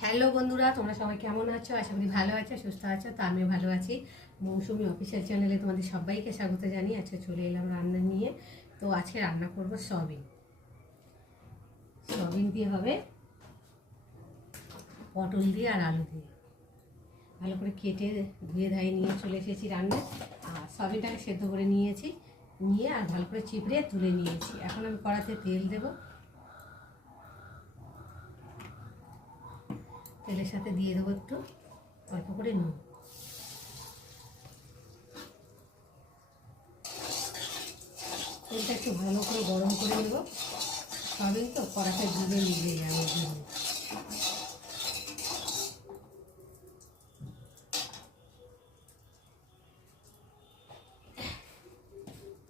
Hello বন্ধুরা, তোমরা সবাই কেমন আছো? আশা করি ভালো আছো, সুস্থ আছো। তো আমিও ভালো আছি। মৌসুমি অফিসিয়াল চ্যানেলে তোমাদের সবাইকে স্বাগত জানিয়ে আজকে চলে এলাম রান্না নিয়ে। তো আজকে রান্না করব সয়াবিন। সয়াবিন দিয়ে হবে, পটল দিয়ে আর আলু দিয়ে। ভালো করে কেটে ধুয়ে ধায়ে নিয়ে চলে এসেছি রান্না। আর সয়াবিনটাকে সেদ্ধ করে নিয়েছি, নিয়ে আর ভালো করে চিপড়ে তুলে নিয়েছি। এখন আমি কড়াতে তেল দেবো। তেলের সাথে দিয়ে দেবো একটু অল্প করে নুন। তেলটা একটু ভালো করে গরম করে নেব। সয়াবিন তো কড়াতে ডুবে নিয়ে যাবে জন্য।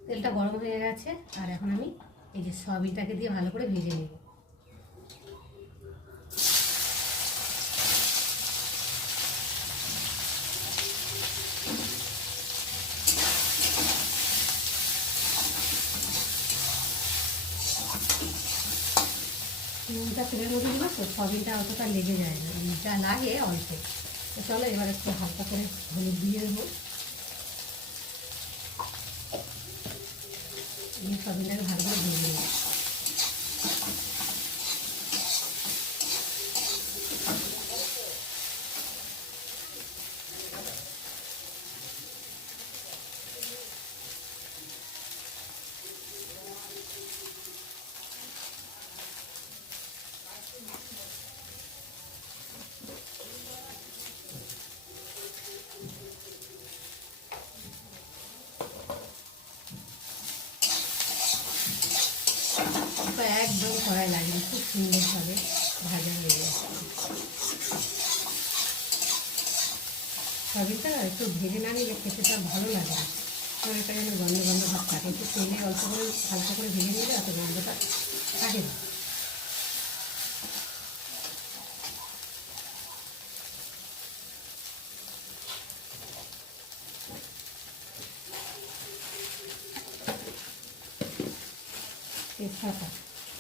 তেলটা গরম হয়ে গেছে, আর এখন আমি এই যে সয়াবিনটাকে দিয়ে ভালো করে ভেজে নেব। নুনটা তেলের মধ্যে দিবা তো সয়াবিনটা অতটা লেগে যায় না, যা লাগে অল্প। তো চলো এবার একটু হালকা করে হলুদ দিয়ে দেবো। সয়াবিনটাকে ভালো করে ভেজে নেব। একদম কড়াই লাগবে, খুব সুন্দরভাবে ভাজা হয়ে যাচ্ছে। সয়াবিনটা একটু ভেজে না নিলে খেতেটা ভালো লাগে না, আমার একটা যেন গন্ধ গন্ধ ভাব থাকে। একটু তেলে অল্প করে হালকা করে ভেজে নিলে অত গন্ধটা থাকে না। তেজপাতা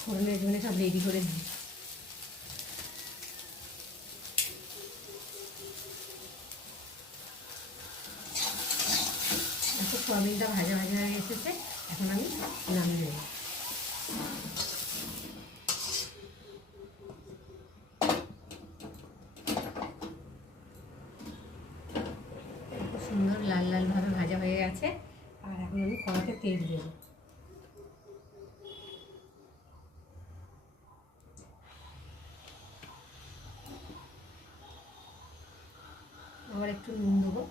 ফোড়নের জন্য সব রেডি করে দিই। এখন সয়াবিনটা ভাজা ভাজা হয়ে এসেছে, এখন আমি নামিয়ে নেব। খুব সুন্দর লাল লালভাবে ভাজা হয়ে গেছে, আর এখন আমি কড়াতে তেল দেবো। আবার একটু নুন দেবো,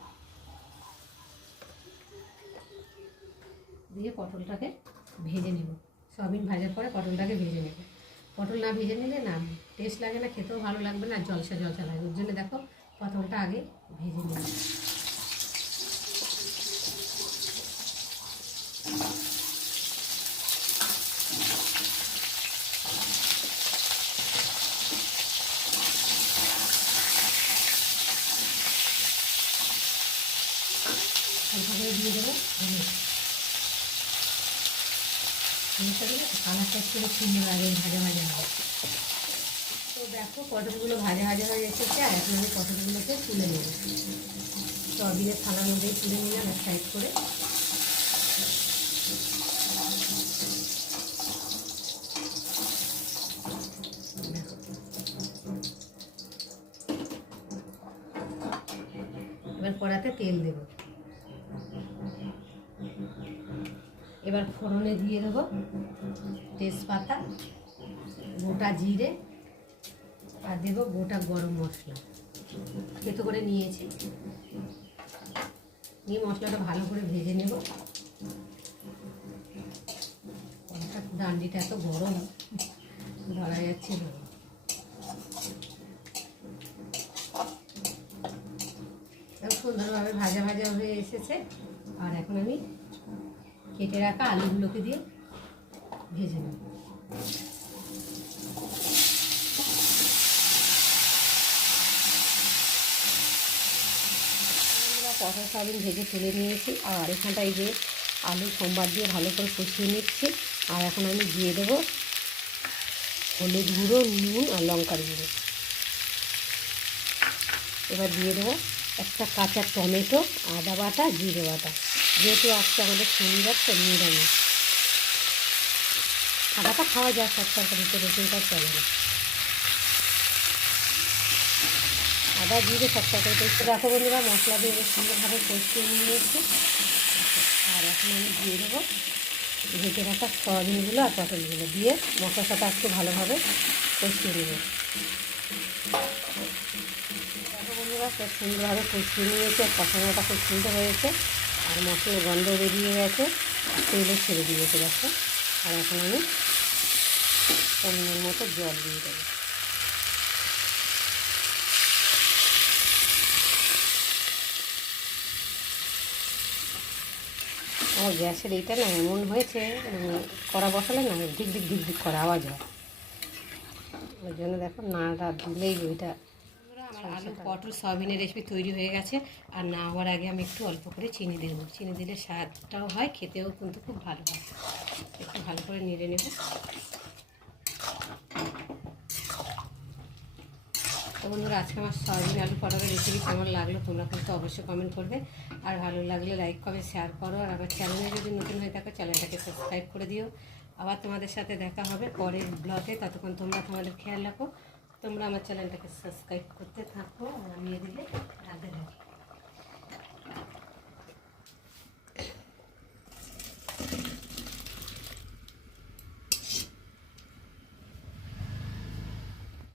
দিয়ে পটলটাকে ভেজে নেব। সয়াবিন ভাজার পরে পটলটাকে ভেজে নেব। পটল না ভেজে নিলে না টেস্ট লাগে না, খেতেও ভালো লাগবে না, জলসা জলসা লাগে। ওর জন্য দেখো পটলটা আগে ভেজে নেব। হালকা করে দিয়ে দেবো হলুদ। হলুদটা দিলে কালারটা একটু সুন্দর লাগে ভাজা ভাজা হয়। তো দেখো পটলগুলো ভাজা ভাজা হয়ে এসেছে, আর এখন আমি পটলগুলোকে তুলে নেব। সয়াবিনের থালার মধ্যেই তুলে নিলাম এক সাইড করে। এবার কড়াতে তেল দেব। এবার ফোড়নে দিয়ে দেবো তেজপাতা, গোটা জিরে, আর দেবো গোটা গরম মশলা। থেতো করে নিয়েছি, নিয়ে মশলাটা ভালো করে ভেজে নেব। ডান্ডিটা এত গরম ধরা যাচ্ছে না। সুন্দরভাবে ভাজা ভাজা হয়ে এসেছে, আর এখন আমি কেটে রাখা আলুগুলোকে দিয়ে ভেজে নেব। পটল সয়াবিন ভেজে তুলে নিয়েছি, আর এখানটায় যে আলু সোমবার দিয়ে ভালো করে কষিয়ে নিচ্ছি। আর এখন আমি দিয়ে দেবো হলুদ গুঁড়ো, নুন আর লঙ্কার গুঁড়ো। এবার দিয়ে দেবো একটা কাঁচা টমেটো, আদা বাটা, জিরে বাটা। যেহেতু আজকে আমাদের শনিবার তো নিরামিষ, আদাটা খাওয়া যায় সব তরকারিতে, রসুনটা চলে না। আদা জিরে সব তরকারিতে একটু দেখো বন্ধুরা, মশলা দিয়ে বেশ সুন্দরভাবে কষিয়ে নিয়েছি। আর এখন আমি দিয়ে দেবো ভেজে রাখা সয়াবিনগুলো আর পটলগুলো দিয়ে মশলাটা একটু ভালোভাবে কষিয়ে নেব। দেখো বন্ধুরা, খুব সুন্দরভাবে কষিয়ে নিয়েছে, আর কষানোটা খুব সুন্দর হয়েছে, আর মশলার গন্ধ বেরিয়ে গেছে, তেলে ছেড়ে দিয়েছে দেখো। আর এখন আমি পরিমাণ মতো জল দিয়ে দেবো। আমার গ্যাসের এইটা না এমন হয়েছে, কড়া বসালে না দিক দিক দিক দিক করে আওয়াজ হয়, ওই জন্য দেখো নাড়া দিলেই ওইটা। আমার আলু পটল সয়াবিনের রেসিপি তৈরি হয়ে গেছে। আর না হওয়ার আগে আমি একটু অল্প করে চিনি দেবো, চিনি দিলে স্বাদটাও হয়, খেতেও কিন্তু খুব ভালো হয়। একটু ভালো করে নেড়ে নেব। তো বন্ধুরা, আজকে আমার সয়াবিন আলু পটলের রেসিপি কেমন লাগলো তোমরা কিন্তু অবশ্যই কমেন্ট করবে। আর ভালো লাগলে লাইক কমেন্ট শেয়ার করো। আর আমার চ্যানেলে যদি নতুন হয়ে থাকো চ্যানেলটাকে সাবস্ক্রাইব করে দিও। আবার তোমাদের সাথে দেখা হবে পরের ব্লগে। ততক্ষণ তোমরা তোমাদের খেয়াল রাখো, তোমরা আমার চ্যানেলটাকে সাবস্ক্রাইব করতে থাকো। আর আমি এদিকে রাতে